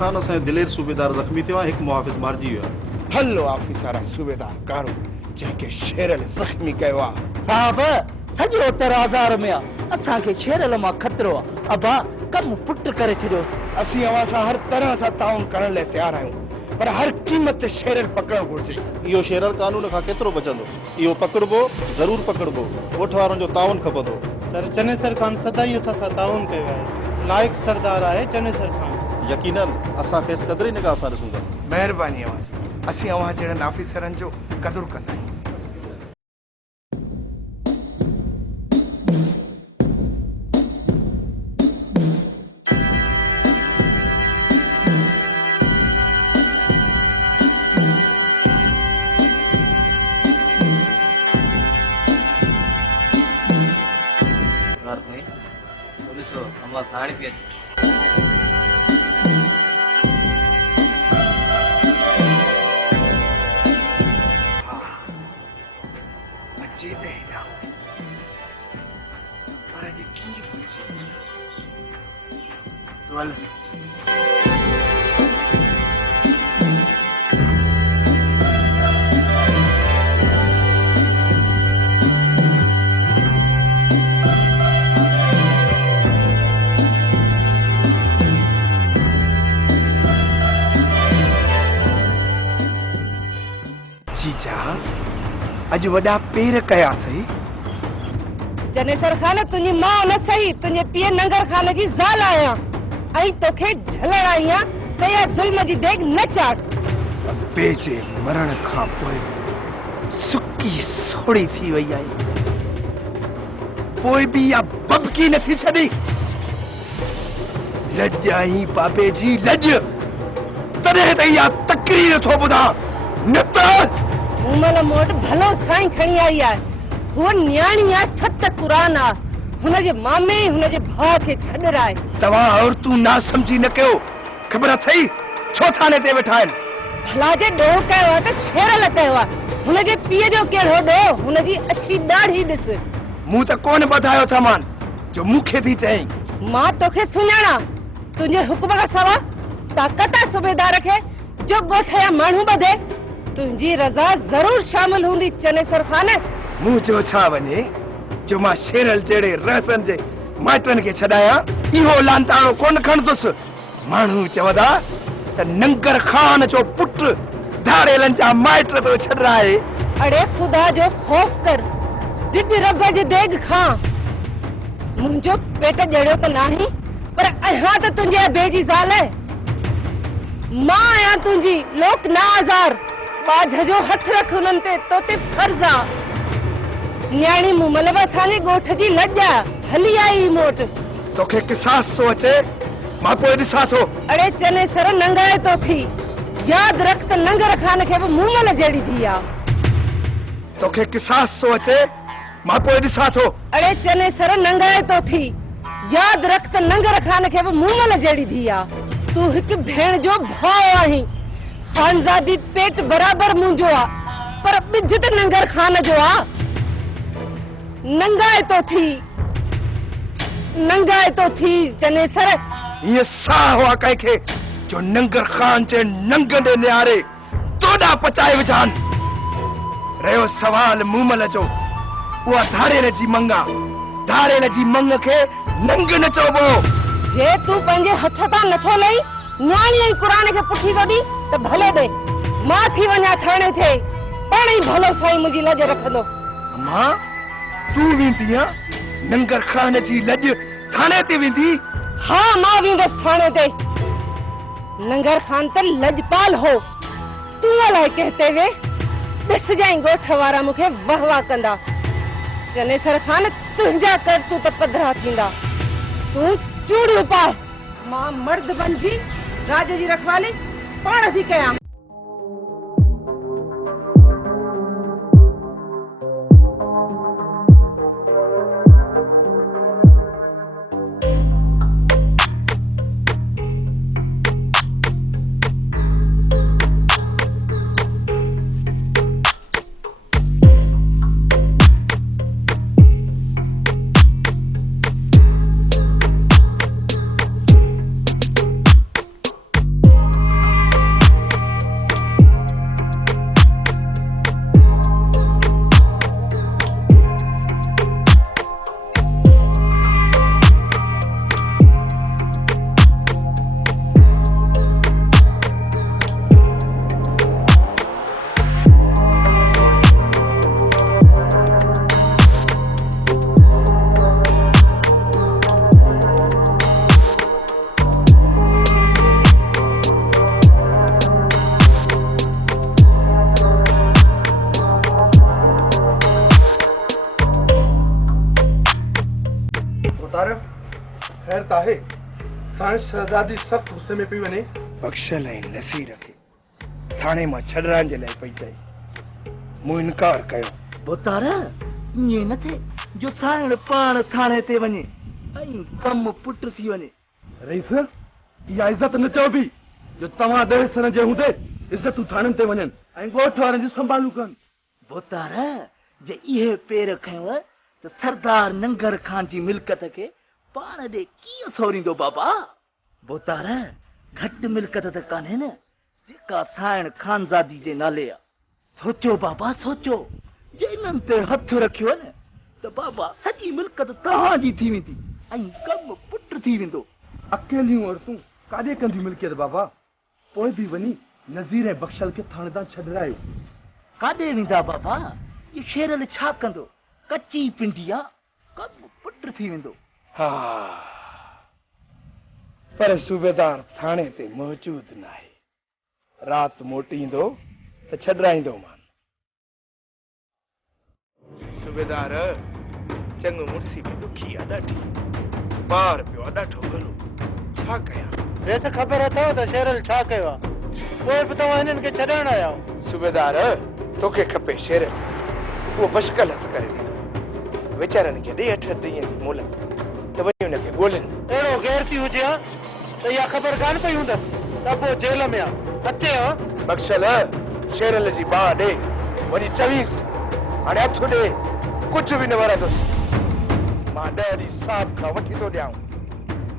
खान असांजो दिलेर सूबेदार ज़ख़्मी थियो आहे, हिकु मुहाफ़िज़ मारिजी वियो आहे। हलो ऑफिसर सूबेदार कारो जंहिंखे शेरल ज़ख़्मी कयो आहे। साहब सॼो तराज़ार में आहे, असांखे शेरल मां ख़तरो आहे। अबा कमु पुट करे छॾियोसि। असीं अवां सां हर तरह सां ताउन करण लाइ तयारु आहियूं, पर हर क़ीमत ते शेरल पकड़णु घुरिजे। इहो शेरल कानून खां केतिरो बचंदो? इहो पकड़बो, ज़रूरु पकड़बो। ॻोठ वारनि जो ताउन खपंदो। सर चनेसर खान सदाई असां सां ताउन कयो आहे। लाइक़ सरदार आहे चनेसर खान। यकीनन असां खेसि क़दुरु निगाह सां ॾिसूं था। महिरबानी अवां जी, असीं अवां जहिड़नि ऑफिसरनि जो क़दुरु कंदा आहियूं। अम्मा साड़ी पे बच्चे दे ना पर ये की पूछी तो अल जीजा अज वडा पेर कया थई। जनेसर खान तुंहिंजी मां न सही, तुंहिंजे पीउ नंगर खान जी ज़ाल आहियां ऐं तोखे झलण आहियां त इहा ज़ुल्म जी देग न चाट। बेजे मरण खां पोइ सुकी सोड़ी थी वई आहे, पोइ बि इहा बबकी नथी छॾी। लॼ आई बाबे जी लॼ, तॾहिं त इहा तकरीर थो ॿुधां, न त मूमल मोट भलो साईं खणी आई आहे। हुअ न्याणी आहे, सत क़ुरान आहे, हुनजे मामे हुनजे भाउ खे छॾ राय। तव्हां और तू ना समझी न कयो, ख़बर अथई छो थाने ते वेठा आहिनि? भला जे ॾोह कयो आहे त शेरल कयो आहे। हुनजे पीउ जो कहिड़ो ॾोह, हुनजी अछी ॾाढ़ी ॾिस। मूं त कोन ॿधायो था मान जो मूंखे थी चई। मां तोखे सुञाणा, तुंहिंजे हुकुम खां सवा ताक़त आहे सूबेदार खे जो ॻोठ जा माण्हू ॿधे। तुंहिंजी रज़ा ज़रूर शामिल हूंदी चनेसर खान। मूं जो छा वञे जो मां शेरल जहिड़े रहसन जे माइटनि खे छॾायां, इहो लांताणो कोन खणंदुसि। माण्हू चवंदा त नंगर खान जो पुट धाड़ेलनि जा माइट तो छॾाए। अड़े खुदा जो खौफ कर, जिद रब जी देग खां। मुंहिंजो पेट जड़ियो त नाही, पर अहां त तुंहिंजे बेजी ज़ाल आहे। मां आहियां तुंहिंजी लोक ना आज़ार। बाझ जो हथ रख हुननि ते, तो ते फर्ज़ आहे। न्याणी मूमल असांजे ॻोठ जी लॼ हली आई मोट। तोखे किसास तो अचे, मां पोइ ॾिसां थो। अड़े चनेसर नंगाए तो थी, याद रख त नंगर खान खे बि मूमल जहिड़ी थी आहे। तोखे किसास तो अचे, मां पोइ ॾिसां थो। अड़े चनेसर नंगाए तो थी, याद रख त नंगर खान खे बि मूमल जहिड़ी थी आहे। तू हिकु भेण जो भाउ आहीं, खानज़ादी पेट बराबर मुंहिंजो आहे, पर ॿिज त नंगर खान जो आहे। नंगाए तो थी चनेसर। ये साह हुआ कंहिंखे जो नंगर खान जे नंगंदे नियारे तोड़ा पचाए विझान। रहियो सवाल मूमल जो, उहा धाड़ेल जी मंग आहे। धाड़ेल जी मंग खे नंग न चइबो। जे तू पंहिंजे हथ तां नथो लही न्याणी ऐं क़ुरान खे पुठी थो ॾी त भले ॾे, मां थी वञा थाणे थे, पाण ई भलो साईं मुंहिंजी लॼ रखंदो। अम्मा तू वेंदीअ नंगर खान जी लॼ थाने ते वेंदी? हाँ मां वेंदसि थाणे ते। नंगर खान त लजपाल हो, तूं अलाए कहते वे। ॾिस जाई ॻोठ वारा मूंखे वाह वाह कंदा। चनेसर खान तुंहिंजा कर तू त पधरा थींदा। तूं चूड़ियूं पाए, मां मर्द बणिजी राज जी रखवाली पाण थी कयां। वक्त आहे साण शहजादी सख्त गुस्से में पई वञे बख्शल ऐं नसीर खे थाणे मां छॾण जे लाइ पई चए मूं इनकार कयो बोतार ईअं न थिए जो साण पाण थाणे ते वञे ऐं कमु पुट थी वञे। रईस इहा इज़त न चओ बि जो तव्हां दहेसन जे हूंदे इज़तूं थाणनि ते वञनि ऐं ॻोठ वारनि जी संभालू कनि। बोतार जे इहे पेर खयव त सरदार नंगर खान जी मिल्कत खे पाण ॾे कीअं सोरींदो बाबा। बोतार घटि मिल्कत त कान्हे न जेका साइण खानज़ादी जे नाले आहे। सोचो बाबा सोचो जे इन्हनि ते हथ रखियो न त बाबा सॼी मिल्कत तव्हांजी थी वेंदी ऐं कमु पुट थी वेंदो। अकेलियूं औरतूं काॾे कंदियूं मिल्कियत बाबा पोइ बि वञी नज़ीर ऐं बख्शल खे थाणे तां छॾायो। काॾे वेंदा बाबा ये शेरल छा कंदो कच्ची पिंडी आहे कमु पुट थी वेंदो। हा पर सूबेदार थाणे ते मौजूद न आहे राति मोटींदो त छॾाईंदो मान। सूबेदार चङो मुड़सी में दुखी आहे ॾाढी ॿार पियो आहे ॾाढो भलो छा कयां। वैसे ख़बर अथव त शेरल छा कयो आहे पोइ बि तव्हां हिननि खे छॾण आया आहियो। सूबेदार तोखे खपे शेर उहो बशकल हथ करे ॾींदो वीचारनि खे 8 ॾींहंनि जी मोहलत त वञी हुनखे ॻोल्हनि। अहिड़ो गैरती हुजे हा त इहा ख़बर कान पई हूंदसि त पोइ जेल में आहे अचे हा। बख्शल शेरल जी बाह ॾे वञी चवीस हाणे हथु ॾे कुझु बि न वरंदुसि मां 10 ॾींहं साहब खां वठी थो ॾियां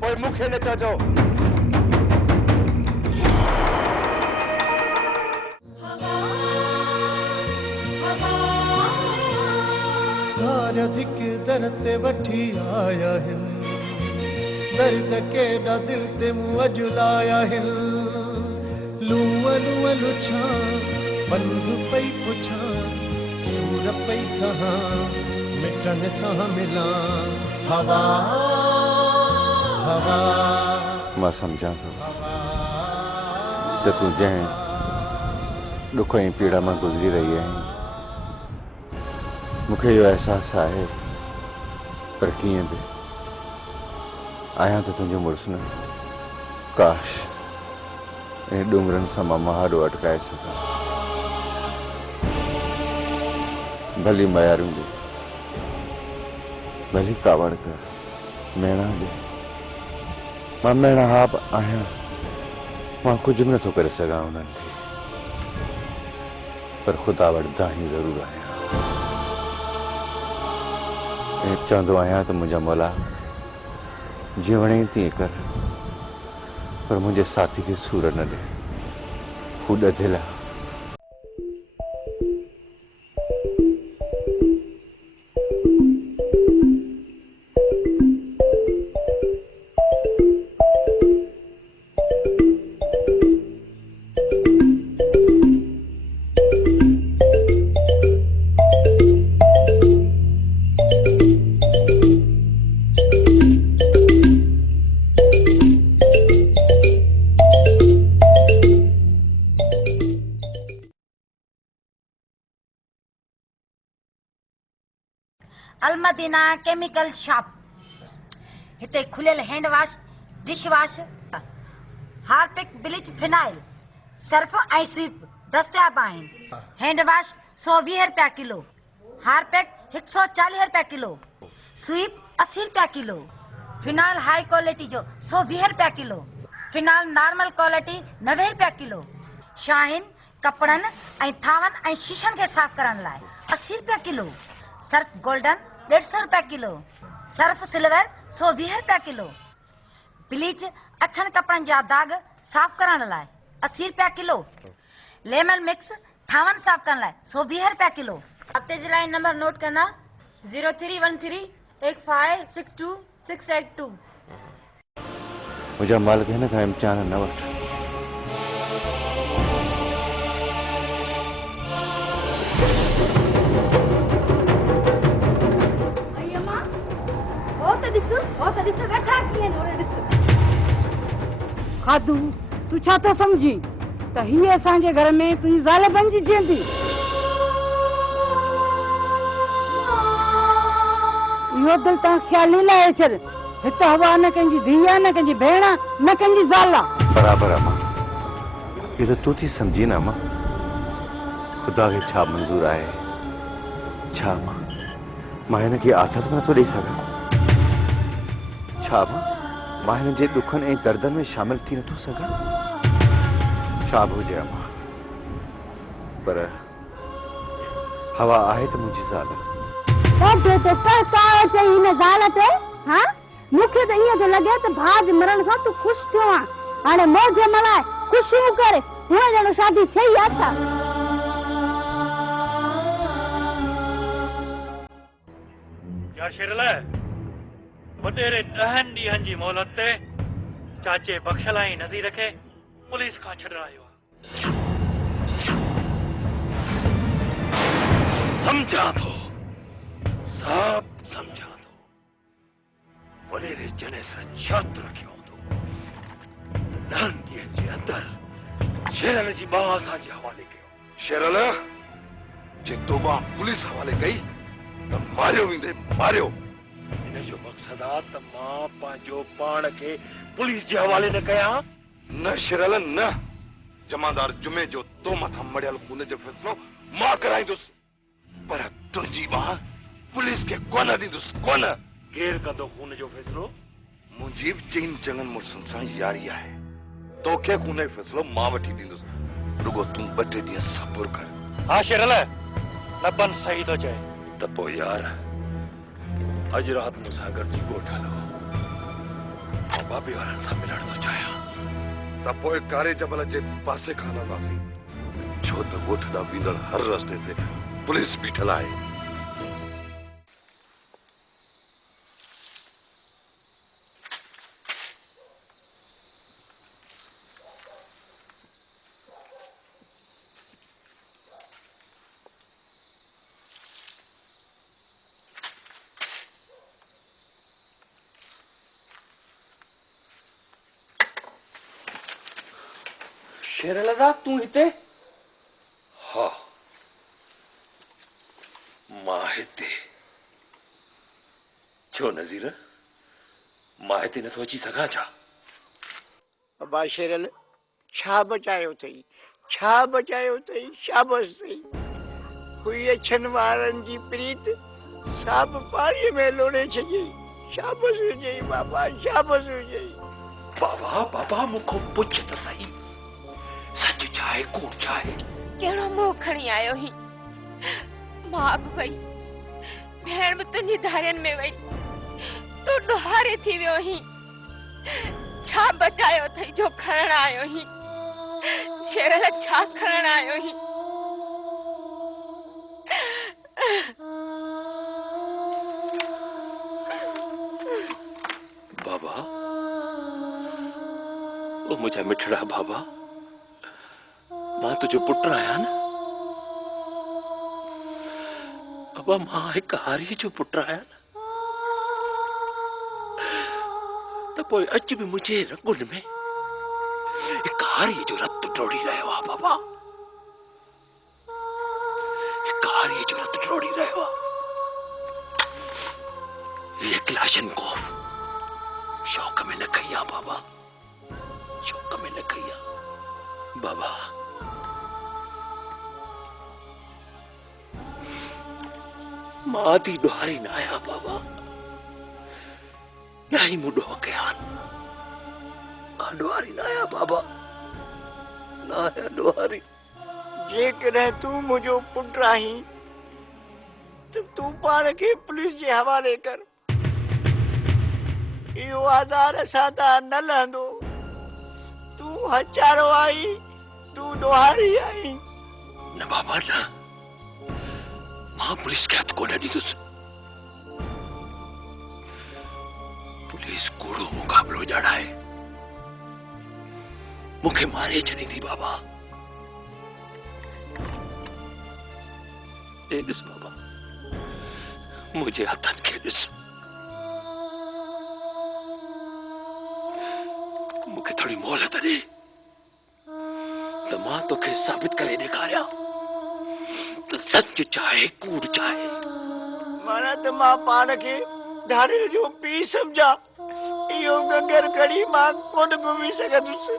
पोइ मूंखे न चइजो। धिक दर ते वठी आया हिन दर्द केॾा दिल ते मुंहुं अजुलाया हिन लूअ लूअ लुछा बंध पई पुछां सूर पई सहां मिटन सां मिलां हवा हवा। मां सम्झां थो त तूं जंहिं ॾुख ऐं पीड़ा मां गुज़री रही आहीं मूंखे इहो अहसासु आहे पर कीअं बि आहियां त तुंहिंजो मुड़ुसु न काश इन डुंगरनि सां मां महाड़ो अटकाए सघां भली मयारूं ॾे भली कावड़ कर मेणा ॾे मां मेणा हा बि आहियां मां कुझु बि नथो करे सघां उन्हनि खे पर ख़ुदा वटि दाही ज़रूरु आहियां ऐं चवंदो आहियां त मुंहिंजा मौला जीअं वणे तीअं कर पर मुंहिंजे साथी खे सूर न ॾे हू ॾधियल आहे। अलमदीना केमिकल शॉप हिते खुलियल hand wash dish wash Harpic bleach phenyl Surf ऐं स्वीप दस्तियाब आहिनि। हैंड वॉश 120 रुपया किलो हार्पिक 140 रुपया किलो स्वीप 80 रुपया किलो फिनाइल हाई क्वालिटी जो 120 रुपया किलो फिनाइल नॉर्मल क्वालिटी 90 रुपया किलो शाहीन कपड़नि ऐं थावनि ऐं शीशनि खे साफ़ करण लाइ 80 रुपया किलो सर्फ गोल्डन 150 रुपया किलो सर्फ सिल्वर 120 रुपया किलो ब्लीच अछनि कपड़नि जा दाग साफ़ करण लाइ 80 रुपया किलो लेमन मिक्स थावनि साफ़ करण लाइ 120 रुपया किलो। हफ़्ते जे लाइ नंबर नोट करना 03138562 मुंहिंजा मालिक हिन खां इम्तिहान न वठ खाधू तू छा तो समझी त हीअ असांजे घर में तुंहिंजी ज़ाल बणिजी जीअंदी। इहो दिलि तव्हां ख़्याल न लाहे छॾ हिते हवा न कंहिंजी धीउ आहे न कंहिंजी भेण न कंहिंजी ज़ाल आहे। बराबरि आहे मां, इहो त तूं थी सम्झी न मां, ख़ुदा खे छा मंज़ूर आहे, छा मां हिन खे आदत में नथो ॾेई सघां, छा मां हिन जे ॾुखनि ऐं दर्दनि में शामिल थी नथो सघां, छा बि हुजे मां, पर हवा आहे त मुंहिंजी ज़ाल। ओॾो तो कहकाए चई हिन ज़ाल ते, हां मूंखे त ईअं थो लॻे त भाउ जे मरण सां तूं ख़ुशि थियो आहे, हाणे मौज मल्हाए ख़ुशियूं करे, हुन ॼणो शादी थी आहे छा? या शेरल वॾेरे 10 ॾींहंनि जी मोहलत ते चाचे बख़्शलाई नज़ीर खे पुलिस खां छॾायो आहे। सम्झां थो, सभु सम्झां थो, वॾेरे जॾहिं सां शर्त रखियो हूंदो त 10 ॾींहंनि जे अंदरि शेरल जी मां असांजे हवाले कयो। शेरल जे तो मां पुलिस हवाले कई त मारियो वेंदे, मारियो। इन जो मक़सदु आहे त मां पंहिंजो पाण खे पुलिस जे हवाले न कयां। न शेरल न, जमादार जुमे जो तो मथां मड़ियल खून जो फ़ैसिलो मां कराईंदुसि, पर तुंहिंजी मां पुलिस खे कोन ॾींदुसि, कोन। केरु कंदो खून जो फ़ैसिलो? मुंहिंजी बि 4 चङनि मुड़सुनि सां यारी आहे, तोखे खून जो फ़ैसिलो मां वठी ॾींदुसि, रुगो तूं 2-3 ॾींहं सबुर कर। हा शेरल, न बन सही थो चए। त पोइ यार अॼु राति मूंसां गॾिजी ॻोठ हलो, मां बाबे वारनि सां मिलण थो चाहियां। त पोइ कारे जबल जे पासे खां हलंदासीं, छो त ॻोठ ॾांहुं वेंदड़ हर रस्ते ते पुलिस बीठल आहे। शेरल दा तूं हिते? हा मां हिते। छो नज़ीर, मां हिते नथो अची सघां छा? अबा शेरल छा बचायो अथई, छा बचायो अथई, शाबाश अथई। हुई अछनि वारनि जी प्रीत साब पाणीअ में लोड़े छॾियई, शाबाश हुजई बाबा, शाबाश हुजई। बाबा बाबा मूंखों पुछ त सही, सच चाहे कूड़ चाहे। कहिड़ो मुंहुं खणी आयो ही? मां बि वई, भेण बि तुंहिंजी धारियनि में वई, तूं ॾोहारे थी वियो ही। छा बचायो अथई जो खणण आयो ही? शेरल छा खणण आयो ही? बाबा, ओ मुझा मिठड़ा बाबा, मां तुझो पुट आहियां न। बाबा मां हिकु हारीअ जो पुट आहियां न, त पोइ अॼु बि मुंहिंजे रगुनि में हिकु हारीअ जो रत डोड़ी रहियो आहे बाबा, हिकु हारीअ जो रत डोड़ी रहियो आहे। ये क्लाशन को शौक में न कई आहे बाबा, शौक में न कई आहे बाबा। मां आदि ॾोहारी न आहियां बाबा, न ही मूं ॾोह कया आहिनि। मां ॾोहारी न आहियां बाबा, न आहियां ॾोहारी। जेकॾहिं तूं मुंहिंजो पुटु आहीं त तूं पाण खे पुलिस जे हवाले कर, इहो आज़ार असां तां न लहंदो। तूं हचारो आहीं, तूं ॾोहारी आहीं। न बाबा न, मां पुलिस खे हथ कोन ॾींदुसि। पुलिस कूड़ो मुक़ाबिलो ॼाणाए मूंखे मारे छॾींदी बाबा। ए ॾिस बाबा, मुंहिंजे हथनि खे ॾिस, मूंखे थोरी मोहलत ॾे त मां तोखे साबित करे ॾेखारियां त सच चाहे कूड़ चाहे। माना त मां पाण खे धाड़े जो पीउ सम्झा। यो गंगर खड़ी मां कोन घुमी सघंदुसि।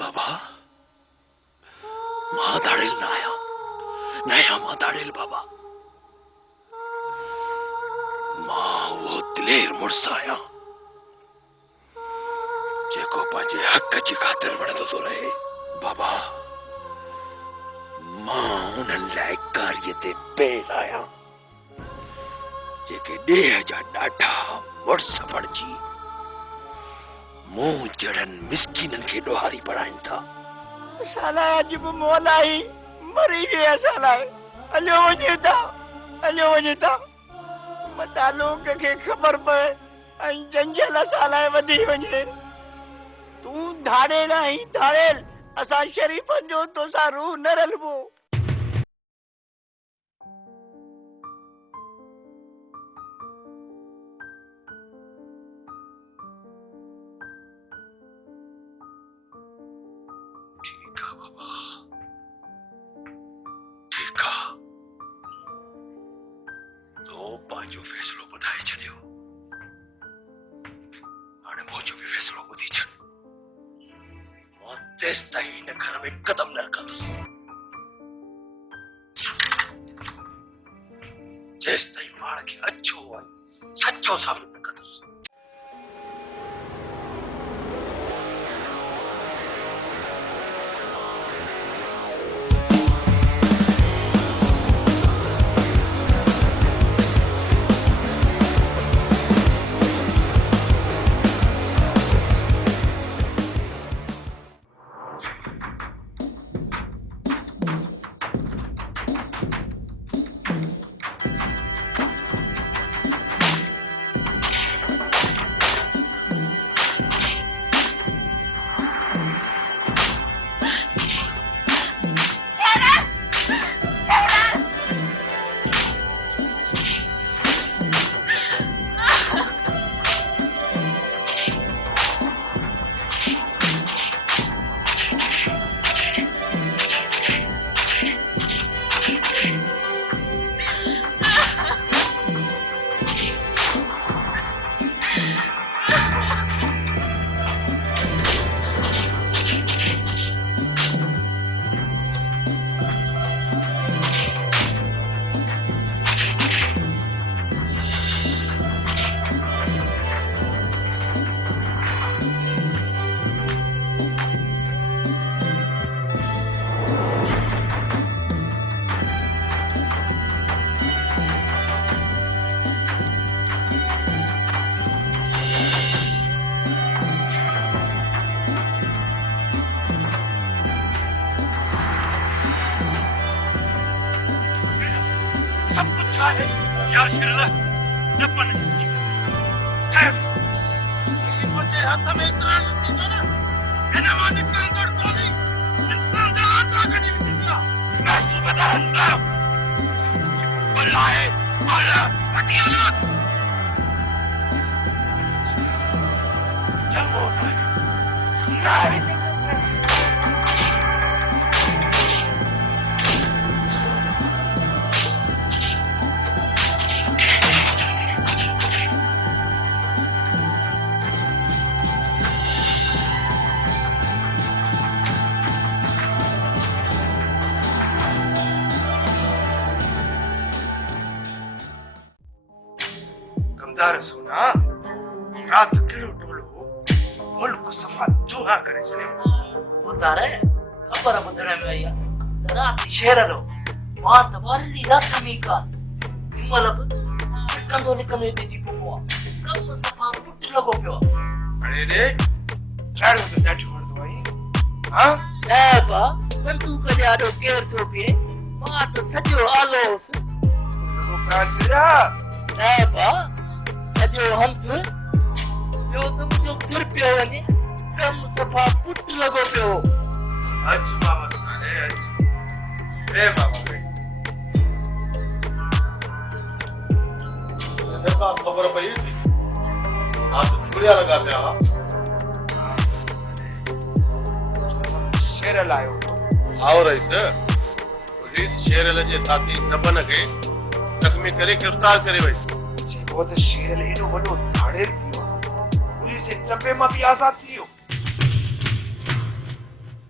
बाबा मां दाड़ेल न आया नया मां दाड़ेल बाबा मां वो दिलेर मुड़स आया जेको पंहिंजे हक़ जी ख़ातिर वणंदो थो रहे। बाबा मां उन्हनि लाइ कार्य ते पेर आया जेके ॾेह जा ॾाढा मुड़स बणिजी मुंहुं जड़नि मिसकीननि खे ॾोहारी पढ़ाइनि था। साला अॼु बि मोलाई मरी विया साला हलियो वञे था मता लोक खे ख़बर पए ऐं जंजल साला वधी वञे। तूं धाड़ेल आहीं धाड़ेल असां शरीफ़नि जो तोसां रूह न रलबो। ठीक है बाबा ठीक है तो पंहिंजो फैसलो ॿुधाए छॾियो हाणे मुंहिंजो बि फैसलो ॿुधी छॾ। मां तेसि ताईं हिन घर में कदम न रखंदुसि जेसि ताईं पाण खे अछो ऐं सचो साबित न कंदुसि। सब कुछ चाहे यार शिरला डब्बा न चलती मुझे हाथ में इतना लती ना एना माने करंदड़ कोली इंसान जा आत्रा कडी विदिला मैं सुबदान ना वल्लाह वाला अटियालस जंगो नहीं सोना रात केड़ो टोलो मुल्क सफा दुआ करे चलियो उतारे खबर बुधने में आया रात शेर लो बात वाली रात में का हिमलब निकंदो इते जी पोवा कम सफा फुट लगो पियो अरे रे चाड़ो तो जा छोड़ दो भाई हां ए बा बंदूक जाडो केर तो पिए बात सजो आलोस वो कांचया ए बा सजो हंत यो तुम जो सुर पियो वने कम सफा पुट लगो पियो अच्छा बाबा सारे अच्छा ए बाबा भाई देखा खबर पई थी हाथ बढ़िया लगा पिया शेर लायो आओ रईस पुलिस शेरल जे साथी नबन के जख्मी करे गिरफ्तार करे वई वो तो शेर ले एडो वडो धाड़ेल थी चपे मां बि आज़ाद थी वियो